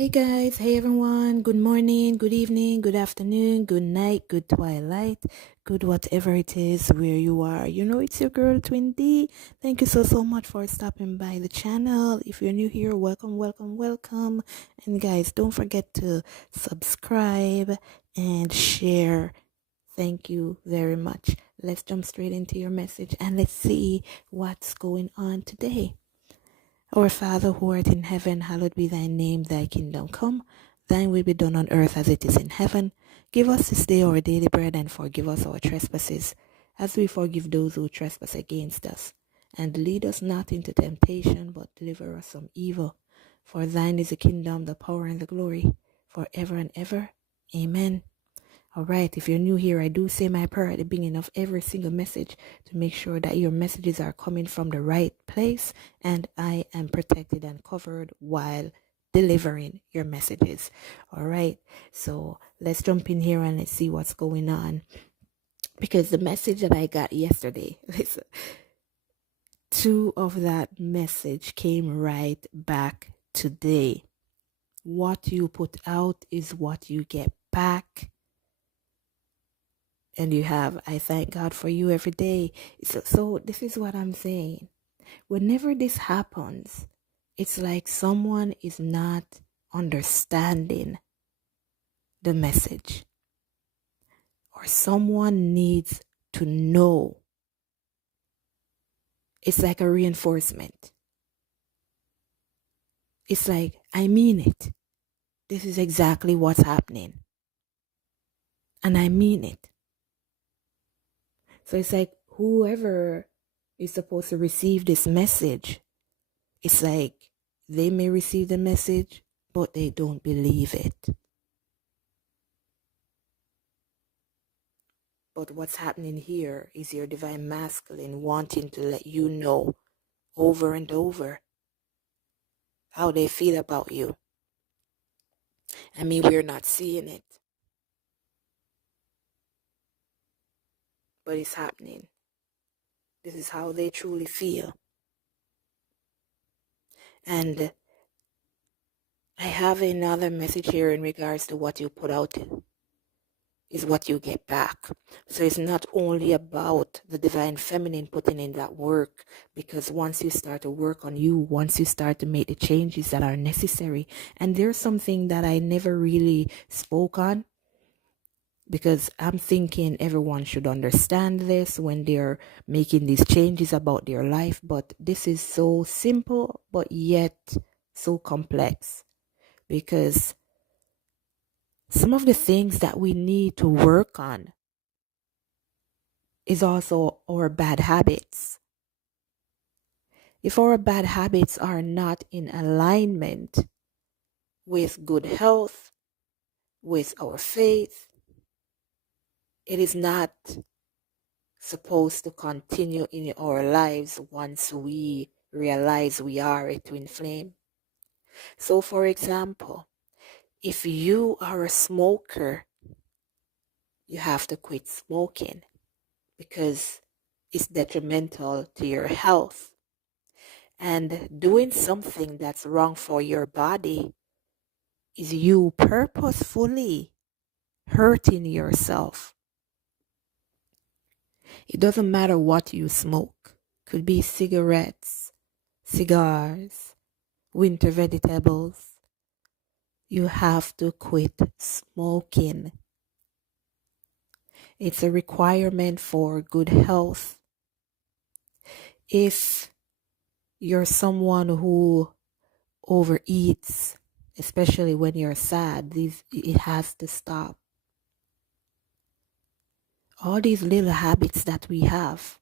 Hey guys, hey everyone, good morning, good evening, good afternoon, good night, good twilight, good whatever it is where you are. It's your girl Twin D. Thank you so much for stopping by the channel. If you're new here, welcome, welcome, welcome. And guys, don't forget to subscribe and share. Thank you very much. Let's jump straight into your message and let's see what's going on today. Our Father who art in heaven, hallowed be thy name, thy kingdom come. Thine will be done on earth as it is in heaven. Give us this day our daily bread and forgive us our trespasses, as we forgive those who trespass against us. And lead us not into temptation, but deliver us from evil. For thine is the kingdom, the power, and the glory, forever and ever. Amen. All right, if you're new here, I do say my prayer at the beginning of every single message to make sure that your messages are coming from the right place and I am protected and covered while delivering your messages. All right, so let's jump in here and let's see what's going on. Because the message that I got yesterday, listen, two of that message came right back today. What you put out is what you get back. And I thank God for you every day. So this is what I'm saying. Whenever this happens, it's like someone is not understanding the message, or someone needs to know. It's like a reinforcement. It's like, I mean it. This is exactly what's happening. And I mean it. So it's like whoever is supposed to receive this message, it's like they may receive the message, but they don't believe it. But what's happening here is your divine masculine wanting to let you know over and over how they feel about you. I mean, we're not seeing it, but it's happening. This is how they truly feel. And I have another message here in regards to what you put out is what you get back. So it's not only about the divine feminine putting in that work, because once you start to work on you, once you start to make the changes that are necessary, and there's something that I never really spoke on, because I'm thinking everyone should understand this when they're making these changes about their life, but this is so simple, but yet so complex, because some of the things that we need to work on is also our bad habits. If our bad habits are not in alignment with good health, with our faith, it is not supposed to continue in our lives once we realize we are a twin flame. So, for example, if you are a smoker, you have to quit smoking because it's detrimental to your health. And doing something that's wrong for your body is you purposefully hurting yourself. It doesn't matter what you smoke. Could be cigarettes, cigars, winter vegetables. You have to quit smoking. It's a requirement for good health. If you're someone who overeats, especially when you're sad, it has to stop. All these little habits that we have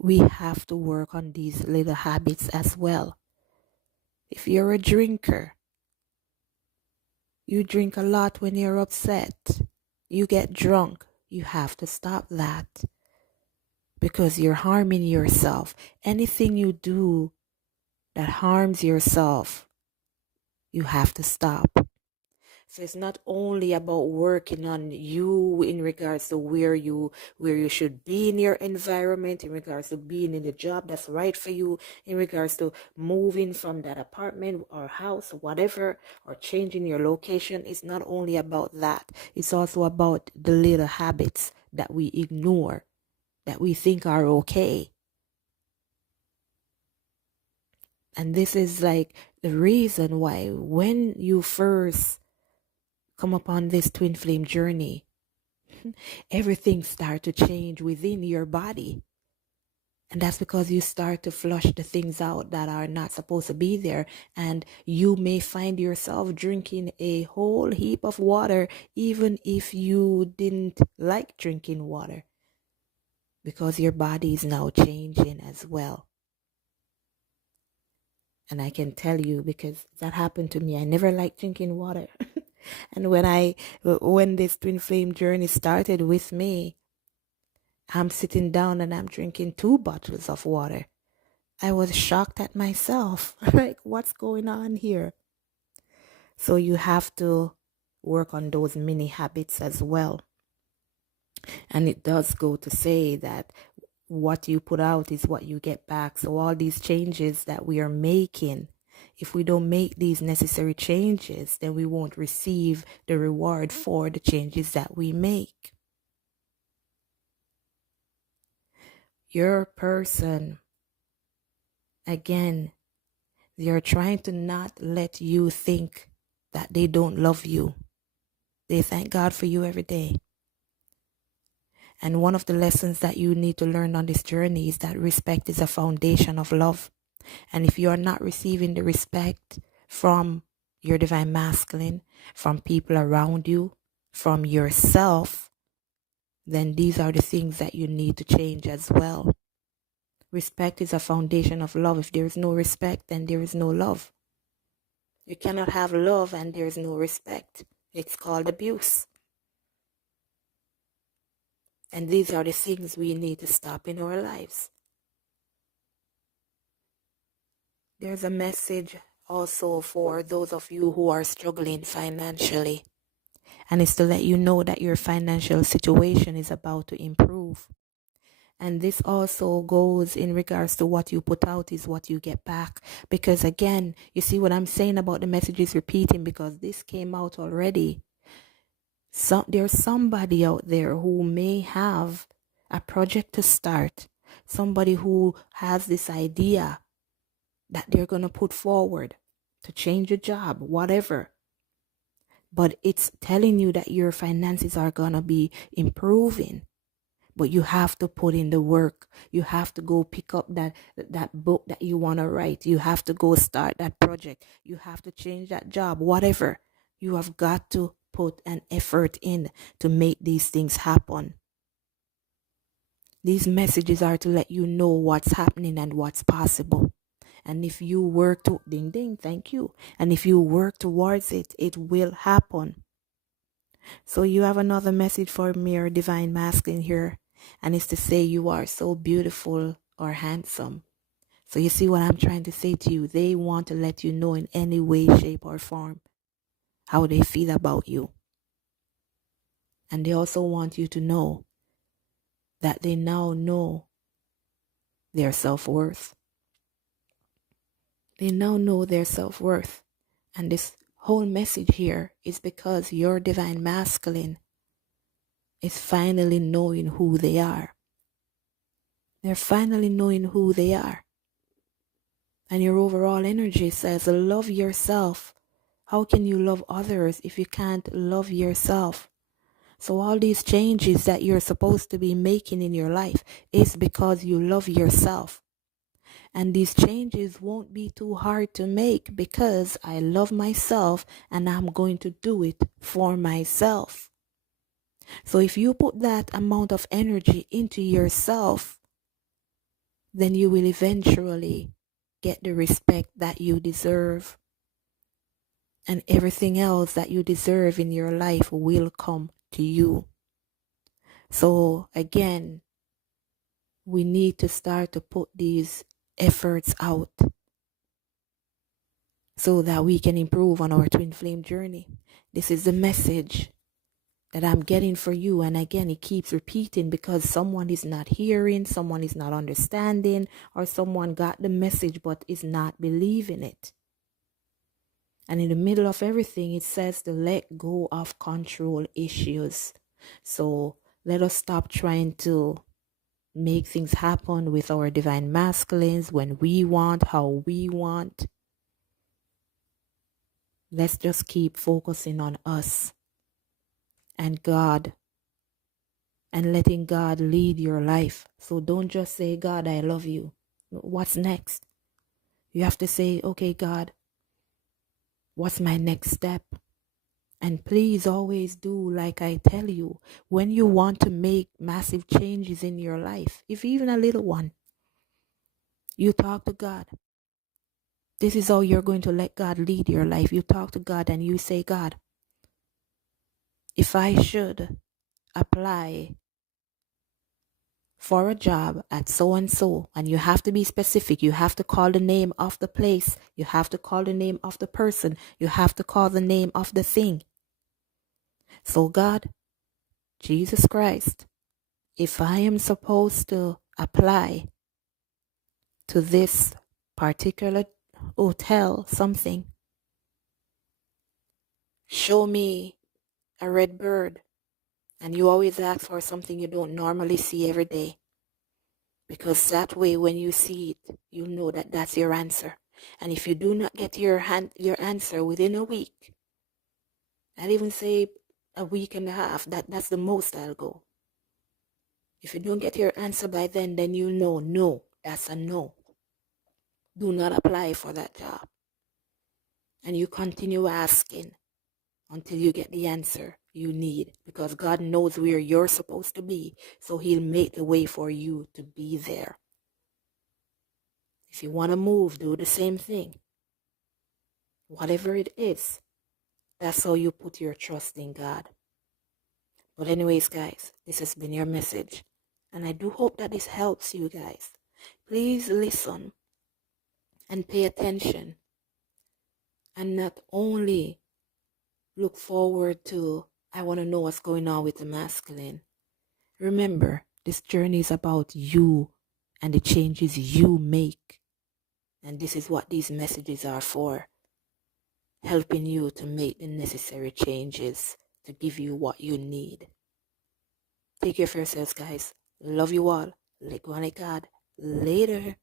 to work on these little habits as well. If you're a drinker, you drink a lot when you're upset, you get drunk, you have to stop that because you're harming yourself. Anything you do that harms yourself, you have to stop. So it's not only about working on you in regards to where you should be in your environment, in regards to being in the job that's right for you, in regards to moving from that apartment or house or whatever, or changing your location. It's not only about that. It's also about the little habits that we ignore, that we think are okay. And this is like the reason why when you first come upon this twin flame journey, everything start to change within your body. And that's because you start to flush the things out that are not supposed to be there. And you may find yourself drinking a whole heap of water, even if you didn't like drinking water, because your body is now changing as well. And I can tell you, because that happened to me, I never liked drinking water. And when this twin flame journey started with me, I'm sitting down and I'm drinking 2 bottles of water. I was shocked at myself. Like, what's going on here? So you have to work on those mini habits as well. And it does go to say that what you put out is what you get back. So all these changes that we are making, if we don't make these necessary changes, then we won't receive the reward for the changes that we make. Your person, again, they're trying to not let you think that they don't love you. They thank God for you every day. And one of the lessons that you need to learn on this journey is that respect is a foundation of love. And if you are not receiving the respect from your divine masculine, from people around you, from yourself, then these are the things that you need to change as well. Respect is a foundation of love. If there is no respect, then there is no love. You cannot have love and there is no respect. It's called abuse. And these are the things we need to stop in our lives. There's a message also for those of you who are struggling financially. And it's to let you know that your financial situation is about to improve. And this also goes in regards to what you put out is what you get back. Because again, you see what I'm saying about the messages repeating, because this came out already. So there's somebody out there who may have a project to start. Somebody who has this idea that they're going to put forward to change a job, whatever. But it's telling you that your finances are going to be improving. But you have to put in the work. You have to go pick up that book that you want to write. You have to go start that project. You have to change that job, whatever. You have got to put an effort in to make these things happen. These messages are to let you know what's happening and what's possible. And if you work to, ding, ding, thank you. And if you work towards it, it will happen. So you have another message for me, your divine masculine here. And it's to say you are so beautiful or handsome. So you see what I'm trying to say to you. They want to let you know in any way, shape, or form how they feel about you. And they also want you to know that they now know their self-worth. They now know their self-worth. And this whole message here is because your divine masculine is finally knowing who they are. They're finally knowing who they are. And your overall energy says, love yourself. How can you love others if you can't love yourself? So all these changes that you're supposed to be making in your life is because you love yourself. And these changes won't be too hard to make because I love myself and I'm going to do it for myself. So if you put that amount of energy into yourself, then you will eventually get the respect that you deserve. And everything else that you deserve in your life will come to you. So again, we need to start to put these efforts out so that we can improve on our twin flame journey. This is the message that I'm getting for you. And again, it keeps repeating because someone is not hearing, someone is not understanding, or someone got the message but is not believing it. And in the middle of everything, it says to let go of control issues. So let us stop trying to make things happen with our divine masculines when we want, how we want. Let's just keep focusing on us and God and letting God lead your life. So don't just say, God, I love you. What's next? You have to say, okay, God, what's my next step? And please always do like I tell you. When you want to make massive changes in your life, if even a little one, you talk to God. This is how you're going to let God lead your life. You talk to God and you say, God, if I should apply for a job at so and so, and you have to be specific, you have to call the name of the place, you have to call the name of the person, you have to call the name of the thing. So God, Jesus Christ, if I am supposed to apply to this particular hotel, something, show me a red bird. And you always ask for something you don't normally see every day. Because that way, when you see it, you know that that's your answer. And if you do not get your answer within a week, I'd even say a week and a half, that's the most I'll go. If you don't get your answer by then you know, no, that's a no. Do not apply for that job. And you continue asking until you get the answer you need, because God knows where you're supposed to be, so he'll make the way for you to be there. If you want to move, do the same thing. Whatever it is, that's how you put your trust in God. But anyways, guys, this has been your message, and I do hope that this helps you guys. Please listen and pay attention, and not only look forward to, I want to know what's going on with the masculine. Remember, this journey is about you and the changes you make. And this is what these messages are for. Helping you to make the necessary changes to give you what you need. Take care of yourselves, guys. Love you all. Let go on God. Later.